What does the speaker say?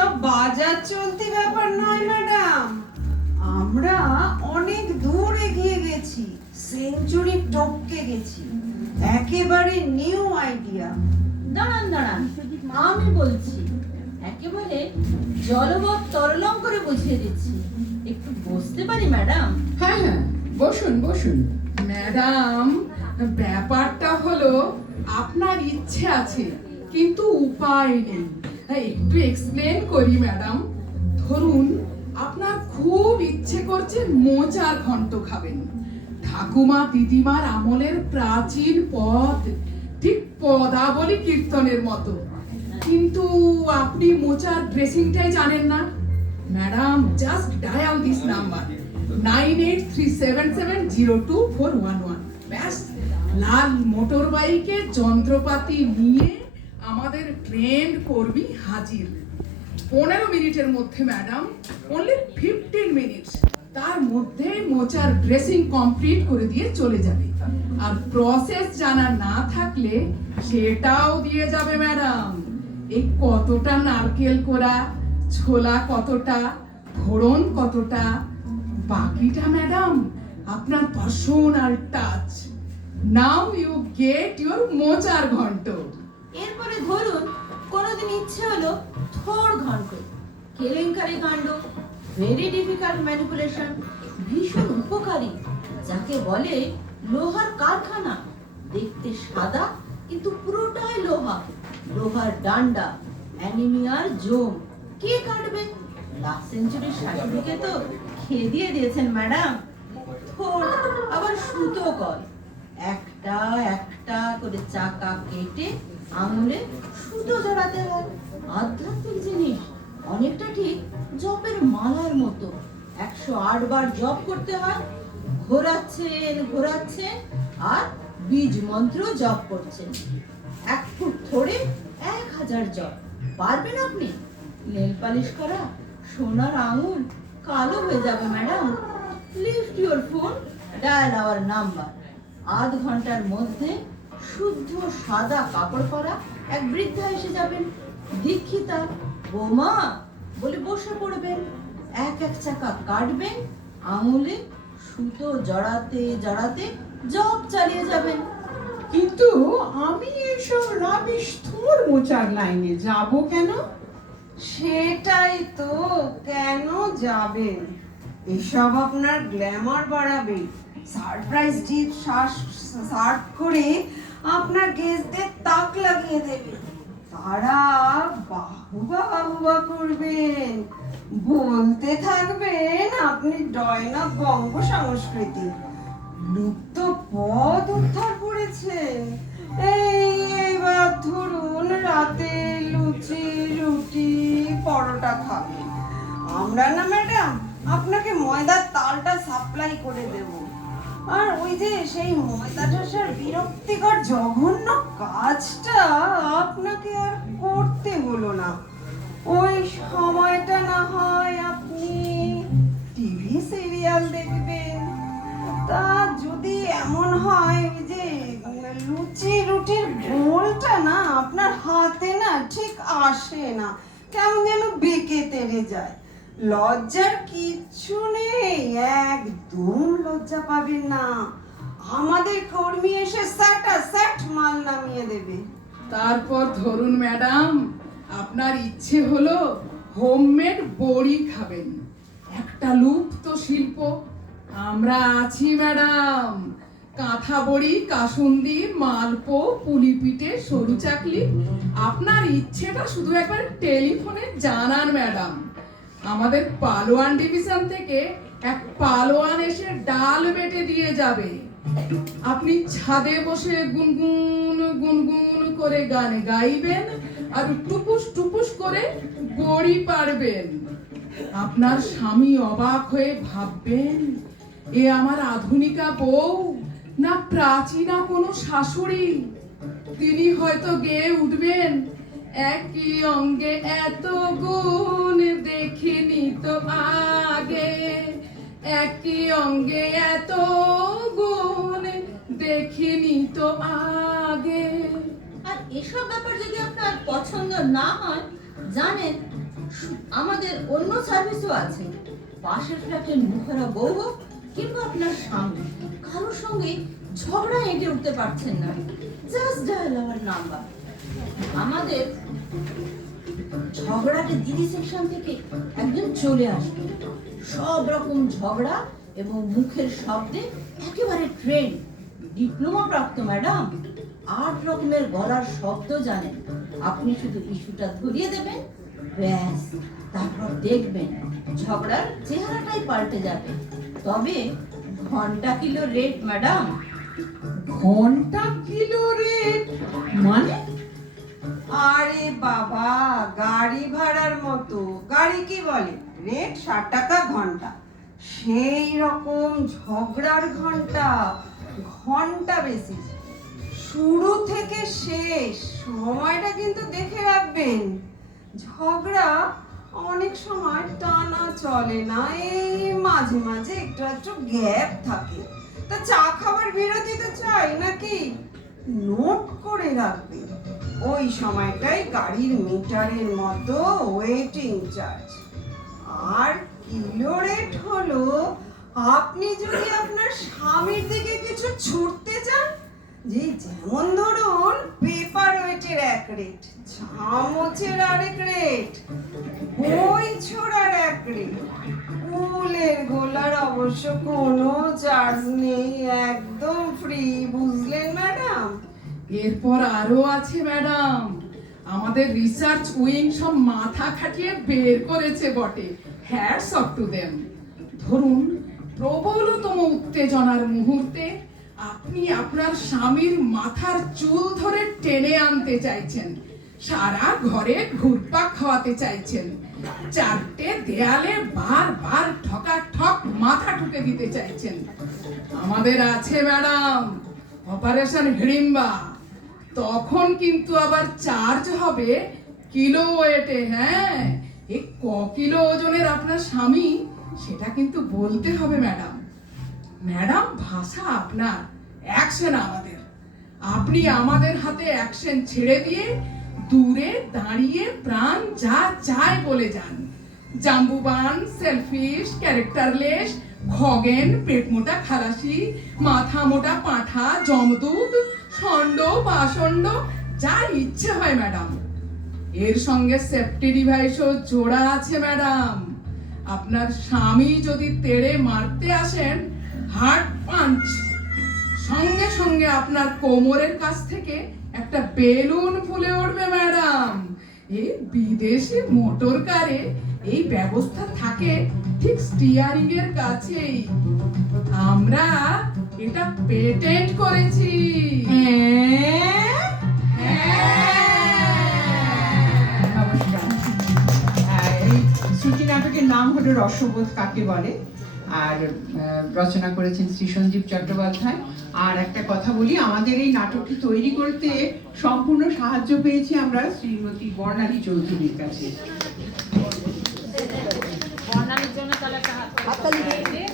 এসব বাজার চলতি ব্যাপার নয় ম্যাডাম। আমরা অনেক দূর এগিয়ে গেছি, সেঞ্চুরি টপকে গেছি, একেবারে নিউ আইডিয়া। দাঁড়ান দাঁড়ান, আমি বলছি, একেবারে জলবৎ তরলং করে বুঝিয়ে দিচ্ছি। একটু বসতে পারি ম্যাডাম? হ্যাঁ হ্যাঁ, বসুন বসুন। ম্যাডাম, ব্যাপারটা হলো আপনার ইচ্ছে আছে কিন্তু উপায় নেই। একটু এক্সপ্লেন করি ম্যাডাম। ধরুন আপনার খুব ইচ্ছে করছে মোচার ঘন্ট খাবেন, ঠাকুমা দিদিমার আমলের প্রাচীন পদ, ঠিক পদাবলী কীর্তনের মতো, কিন্তু আপনি মোচার ড্রেসিংটাই জানেন না। Madam, just dial this number 9837702411। ব্যাস, লাল মোটর বাইকের যন্ত্রপাতি নিয়ে আমাদের ট্রেন্ড কর্মী হাজির। 15 মিনিটের মধ্যে ম্যাডাম, অনলি 15 মিনিটস, তার মধ্যে মোচার ড্রেসিং কমপ্লিট করে দিয়ে চলে যাবে। আর প্রসেস জানা না থাকলে সেটাও দিয়ে যাবে ম্যাডাম। এই কতটা নারকেল কোড়া, ছোলা কতটা, ফোড়ন কতটা, বাকিটা ম্যাডাম আপনার personal touch. Now you get your mochar ghonto. এরপরে ধরুন কোনোদিন ইচ্ছে হলো থোড় ঘন্ট, কেলেঙ্কারি কাণ্ড, ভেরি ডিফিকাল্ট ম্যানিপুলেশন, ভীষণ উপকারী, যাকে বলে লোহার কারখানা। দেখতে সাদা কিন্তু পুরোটাই লোহা, লোহার ডান্ডা, অ্যানিমিয়ার জোম। কে কাটবে? লাস্ট সেঞ্চুরির সার্টিফিকেট তো খেয়ে দিয়ে দিয়েছেন ম্যাডাম। থোড় আবার সুতো কল, একটা একটা করে চাকা কেটে আঙুলে সুতো জড়াতে হয়। আধ্যাত্মিক জিনিস, অনেকটা ঠিক জপের মালার মতো। 108 বার জপ করতে হয়, ঘোরাচ্ছেন ঘোরাচ্ছেন আর বীজ মন্ত্র জপ করছেন। 1 ফুট থোড়ে 1000 জপ। পারবেন আপনি? নেল পালিশ করা সোনার আঙুল কালো হয়ে যাবে madam. Lift your phone, dial our number. আধ ঘন্টার মধ্যে শুদ্ধ সাদা কাপড় পরা এক বৃদ্ধা এসে যাবেন। দীক্ষিতা, বৌমা বলে বসে পড়বেন। এক এক চাকা কাটবেন, আঙুলে সুতো জড়াতে জড়াতে জব চালিয়ে যাবেন। কিন্তু আমি এসব রাবিশ থোর মোচার লাইনে যাব কেন? সেটাই তো, কেন যাবেন? এসব আপনার গ্ল্যামার বাড়াবে, সারপ্রাইজ ডিপ সার্ভ করে আপনার গেস্টদের তাক লাগিয়ে দেবে। তারা বাহুবা বাহুবা করবেন, বলতে থাকবেন আপনি ডয়না বঙ্গ সংস্কৃতি, লুপ্ত পদ উদ্ধার করেছেন। এইবার ধরুন রাতে লুচি রুটি পরোটা খাবেন, আমরা না ম্যাডাম আপনাকে ময়দার তালটা সাপ্লাই করে দেব। আর ওই যে সেই ময়দা ঠাসার বিরক্তিকর জঘন্য কাজটা আপনাকে আর করতে হলো না। ওই সময়টা না হয় আপনি টিভি সিরিয়াল দেখবেন। তা যদি এমন হয় ওই যে লুচি রুটির গোলটা না আপনার হাতে না ঠিক আসে না, কেমন যেন বেঁকে তেড়ে যায়, লজ্জার কিচ্ছু নেই, একদম লজ্জা পাবেন না। আমাদের কর্মী এসে স্যাট মাল নামিয়ে দেবে। তারপর ধরুন ম্যাডাম, আপনার ইচ্ছে হলো হোমমেড বড়ি খাবেন, একটা লুপ্ত শিল্প। আমরা আছি ম্যাডাম। কাঁথা বড়ি, কাসুন্দি, মালপো, পুলি পিঠে, সরু চাকলি, আপনার ইচ্ছেটা শুধু একবার টেলিফোনে জানান ম্যাডাম। আমাদের পালোয়ান ডিভিশন থেকে এক পালোয়ান এসে ডাল বেটে দিয়ে যাবে। আপনি ছাদে বসে গুনগুন গুনগুন করে গান গাইবেন আর টুপুস টুপুস করে বড়ি পারবেন। আপনার স্বামী অবাক হয়ে ভাববেন, এ আমার আধুনিকা বউ না প্রাচীনা কোনো শাশুড়ি। তিনি হয়তো গেয়ে উঠবেন, একই অঙ্গে এত গুণ দেখিনি তো আগে, একই অঙ্গে এত গুণ দেখিনি তো আগে। আর এসব ব্যাপার যদি আপনার পছন্দ না হয়, জানেন আমাদের অন্য সার্ভিসও আছে। পাশের ফ্ল্যাটের মুখরা বউ হোক কিংবা আপনার স্বামী কারোর সঙ্গে ঝগড়া এঁটে উঠতে পারছেন না, জাস্ট ডায়াল আওয়ার নাম্বার। আমাদের ঝগড়াটে দিদি সেকশন থেকে একজন চলে আসবে। সব রকম ঝগড়া এবং মুখের শব্দে একেবারে ট্রেন, ডিপ্লোমা প্রাপ্ত ম্যাডাম। 8 রকমের গলার শব্দ জানেন। আপনি শুধু ইস্যুটা ধরিয়ে দেবেন, ব্যাস, তারপর দেখবেন ঝগড়ার চেহারাটাই পাল্টে যাবে। তবে ঘন্টা কিলো রেট ম্যাডাম। ঘন্টা কিলো রেট মানে? আরে বাবা, গাড়ি ভাড়ার মতো। গাড়ি কি বলে, রেট 60 টাকা ঘন্টা। সেই রকম ঝগড়ার ঘন্টা, ঘন্টা বেশি, শুরু থেকে শেষ। সময়টা কিন্তু দেখে রাখবেন। ঝগড়া অনেক সময় টানা চলে না, এই মাঝে মাঝে একটু একটু গ্যাপ থাকে। তা চা খাবার বিরতি তো চাই নাকি? নোট করে রাখবেন, ওই সময়টাই গাড়ির মিটারের মতো ওয়েটিং চার্জ। আর কিলো রেট হলো আপনি যদি আপনার স্বামীর দিকে কিছু ছুটতে চান, যে যেমন ধরুন পেপার ওয়েটের 1 রেট, চামচের আরেক রেট, বই ছোড়ার 1 রেট, ফুলের গোলার অবশ্য কোনো চার্জ নেই, একদম ফ্রি, বুঝলেন ম্যাডাম? এরপর আরো আছে ম্যাডাম, আমাদের রিসার্চ উইং সব মাথা খাটিয়ে বের করেছে বটে, হ্যাটস অফ টু দেম। ধরুন প্রবলতম উত্তেজনার মুহূর্তে আপনি আপনার স্বামীর মাথার চুল ধরে টেনে আনতে চাইছেন, সারা ঘরে ঘুরপাক খাওয়াতে চাইছেন, 4টে দেয়ালে বারবার ঠক মাথা ঠুকে দিতে চাইছেন। আমাদের আছে ম্যাডাম অপারেশন হিড়িম্বা। তখন কিন্তু আবার চার্জ হবে কিলো ওয়েটে। হ্যাঁ, এই ক কিলো ওজনের আপনার স্বামী সেটা কিন্তু বলতে হবে ম্যাডাম। ম্যাডাম ভাষা আপনার, অ্যাকশন আমাদের। আপনি আমাদের হাতে অ্যাকশন ছেড়ে দিয়ে দূরে দাঁড়িয়ে প্রাণ যা চায় বলে যান। জাম্বুবান, সেলফিশ, ক্যারেক্টারলেস, খগেন, পেট মোটা খালাসি, মাথা মোটা পাঁঠা, জমদূত, ষণ্ড, পাষণ্ড, যা ইচ্ছে হয় ম্যাডাম। এর সঙ্গে সেফটি ডিভাইসও জোড়া আছে ম্যাডাম। আপনার স্বামী যদি তেড়ে মারতে আসেন, হার্ট পাঞ্চ, সঙ্গে সঙ্গে আপনার কোমরের কাছ থেকে একটা বেলুন ফুলে উঠবে ম্যাডাম। এই বিদেশি মোটর কারে এই ব্যবস্থা থাকে ঠিক স্টিয়ারিং এর কাছেই। আমরা এটা পেটেন্ট করেছি। নমস্কার। এই শ্রুতি নাটকের নাম হলো রসবোধ কাকে বলে, আর রচনা করেছেন শ্রী সঞ্জীব চট্টোপাধ্যায়। আর একটা কথা বলি, আমাদের এই নাটকটি তৈরি করতে সম্পূর্ণ সাহায্য পেয়েছি আমরা শ্রীমতী বর্ণালী চৌধুরীর কাছে। বর্ণালীর জন্য তাহলে একটা হাততালি দিয়ে